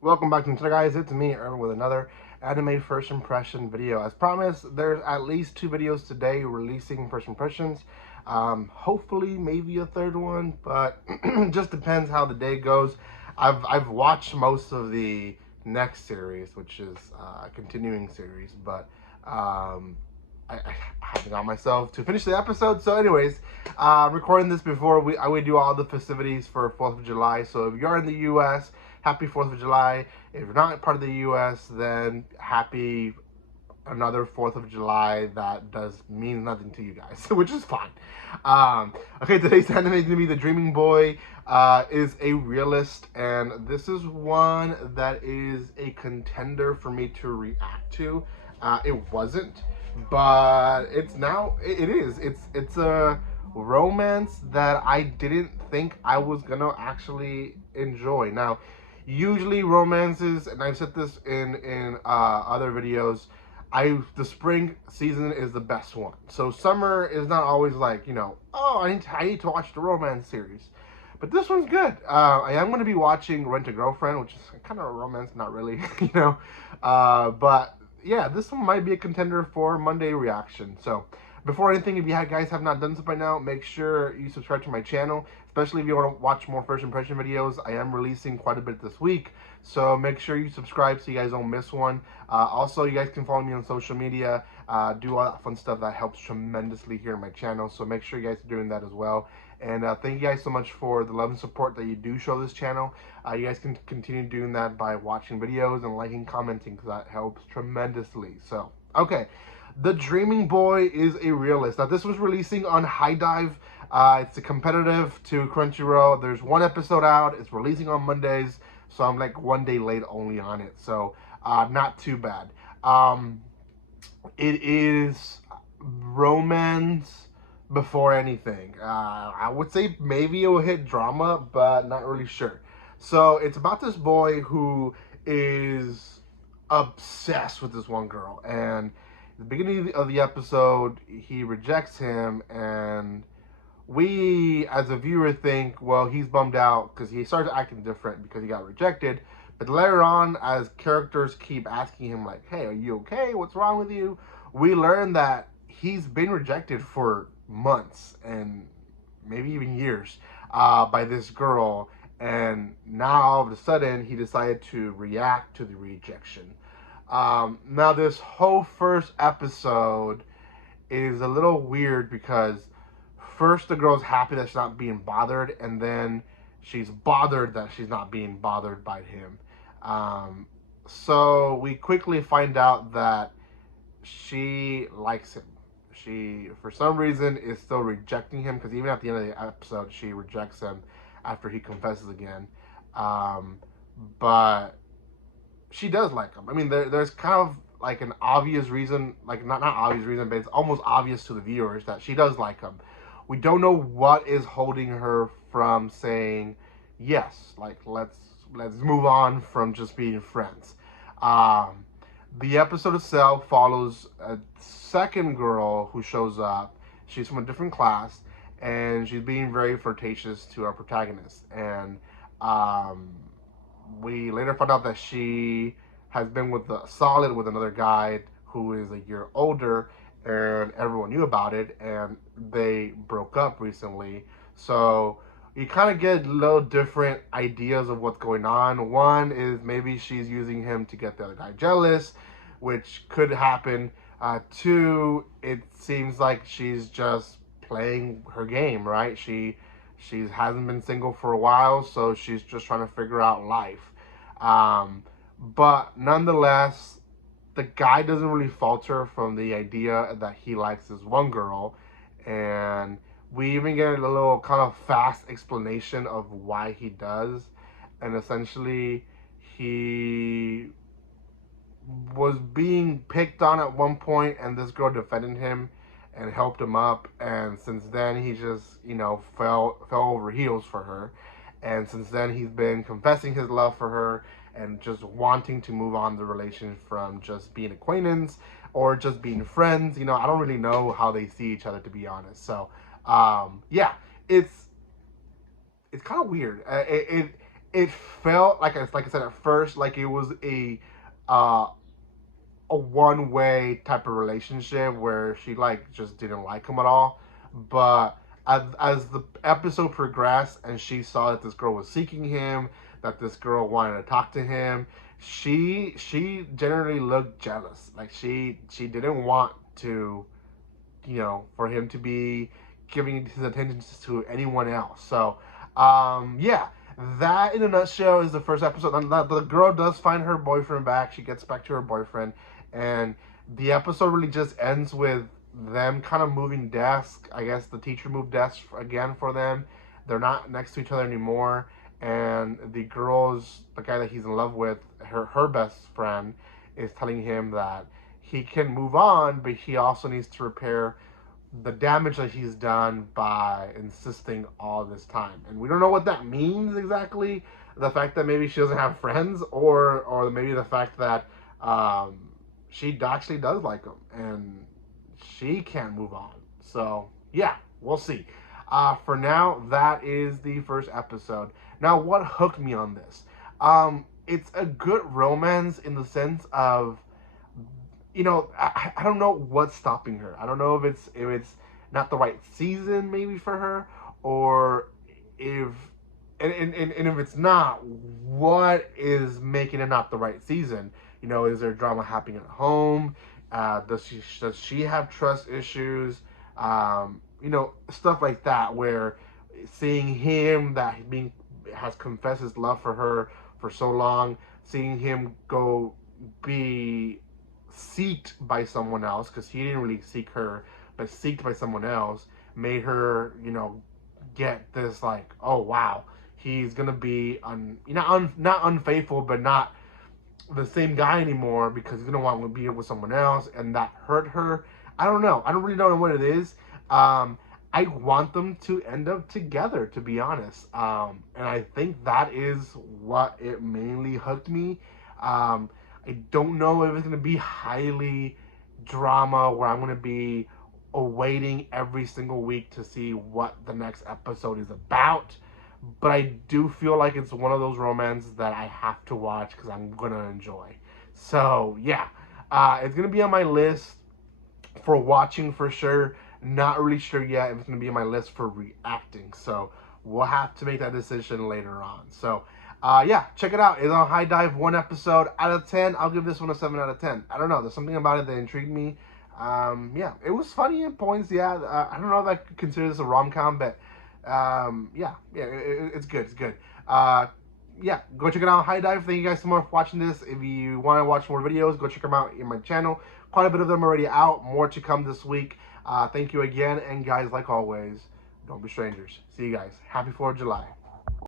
Welcome back to the channel, guys. It's me, Erwin, with another anime first impression video. As promised, there's at least 2 videos today releasing first impressions. Hopefully, maybe a third one, but just depends how the day goes. I've watched most of the next series, which is a continuing series, but I haven't got myself to finish the episode. So, anyways, recording this before I would do all the festivities for 4th of July. So, if you're in the U.S., happy 4th of July. If you're not part of the U.S., then happy another 4th of July that does mean nothing to you guys, which is fine. Okay, today's anime is going to be The Dreaming Boy is a realist, and this is one that is a contender for me to react to. It wasn't, but it's now, it is. It's a romance that I didn't think I was going to actually enjoy. Now, usually romances, and I've said this in other videos, the spring season is the best one. So summer is not always like, oh, I need to watch the romance series. But this one's good. I am going to be watching Rent a Girlfriend, which is kind of a romance, not really, but yeah, this one might be a contender for Monday reaction. So before anything, if you guys have not done so by now, make sure you subscribe to my channel, especially if you want to watch more first impression videos. I am releasing quite a bit this week, so make sure you subscribe so you guys don't miss one. Also, you guys can follow me on social media, do all that fun stuff that helps tremendously here on my channel, so make sure you guys are doing that as well. And thank you guys so much for the love and support that you do show this channel. You guys can continue doing that by watching videos and liking, commenting, because that helps tremendously. So, okay. The Dreaming Boy is a realist. Now, this was releasing on High Dive. It's a competitive to Crunchyroll. There's one episode out. It's releasing on Mondays, so I'm like one day late only on it. So, not too bad. It is romance before anything. I would say maybe it will hit drama, but not really sure. So, it's about this boy who is obsessed with this one girl, and the beginning of the episode, he rejects him, and we, as a viewer, think, well, he's bummed out because he started acting different because he got rejected. But later on, as characters keep asking him, like, hey, are you okay? What's wrong with you? We learn that he's been rejected for months and maybe even years by this girl. And now, all of a sudden, he decided to react to the rejection. Now, this whole first episode is a little weird because first the girl's happy that she's not being bothered, and then she's bothered that she's not being bothered by him. So we quickly find out that she likes him. She, for some reason, is still rejecting him because even at the end of the episode, she rejects him after he confesses again. But she does like him. I mean, there's kind of like an obvious reason, like not obvious reason, but it's almost obvious to the viewers that she does like him. We don't know what is holding her from saying yes. Like let's move on from just being friends. The episode itself follows a second girl who shows up. She's from a different class, and she's being very flirtatious to our protagonist. And we later found out that she has been solid with another guy who is a year older, and everyone knew about it, and they broke up recently. So you kind of get a little different ideas of what's going on. One is maybe she's using him to get the other guy jealous, which could happen. Two, it seems like she's just playing her game, right? She hasn't been single for a while, so she's just trying to figure out life. But nonetheless, the guy doesn't really falter from the idea that he likes this one girl, and we even get a little kind of fast explanation of why he does. And essentially, he was being picked on at one point, and this girl defended him and helped him up. And since then, he just fell over heels for her. And since then, he's been confessing his love for her and just wanting to move on the relation from just being acquaintance or just being friends. I don't really know how they see each other, to be honest. So, yeah, it's kind of weird. it felt like I said at first, like it was uh, a one way type of relationship where she like just didn't like him at all. But as the episode progressed and she saw that this girl was seeking him, that this girl wanted to talk to him, she generally looked jealous. Like she didn't want to, for him to be giving his attention to anyone else. So, yeah, that in a nutshell is the first episode. And the girl does find her boyfriend back. She gets back to her boyfriend, and the episode really just ends with them kind of moving desks. I guess the teacher moved desks again for them. They're not next to each other anymore, and the guy that he's in love with, her best friend, is telling him that he can move on, but he also needs to repair the damage that he's done by insisting all this time. And we don't know what that means exactly. The fact that maybe she doesn't have friends, or maybe the fact that she actually does like him and she can't move on. So yeah, we'll see. For now, that is the first episode. Now, what hooked me on this? It's a good romance in the sense of, I don't know what's stopping her. I don't know if it's not the right season maybe for her, or if and if it's not, what is making it not the right season? Is there drama happening at home? Does she have trust issues? Stuff like that, where seeing him that being has confessed his love for her for so long, seeing him go be seeked by someone else, because he didn't really seek her, but seeked by someone else, made her, get this like, oh wow, he's gonna be not unfaithful, but not the same guy anymore, because he's gonna want to be with someone else, and that hurt her. I don't know. I don't really know what it is. I want them to end up together, to be honest. And I think that is what it mainly hooked me. I don't know if it's gonna be highly drama where I'm gonna be awaiting every single week to see what the next episode is about. But I do feel like it's one of those romances that I have to watch because I'm gonna enjoy. So yeah, it's gonna be on my list for watching for sure. Not really sure yet if it's gonna be on my list for reacting. So we'll have to make that decision later on. So yeah, check it out. It's on High Dive, one episode out of 10. I'll give this one a 7 out of 10. I don't know. There's something about it that intrigued me. Yeah, it was funny at points. Yeah, I don't know if I could consider this a rom-com, but it's good. It's good. Yeah, go check it out on High Dive. Thank you guys so much for watching this. If you want to watch more videos, go check them out in my channel. Quite a bit of them already out. More to come this week. Thank you again. And guys, like always, don't be strangers. See you guys. Happy 4th of July.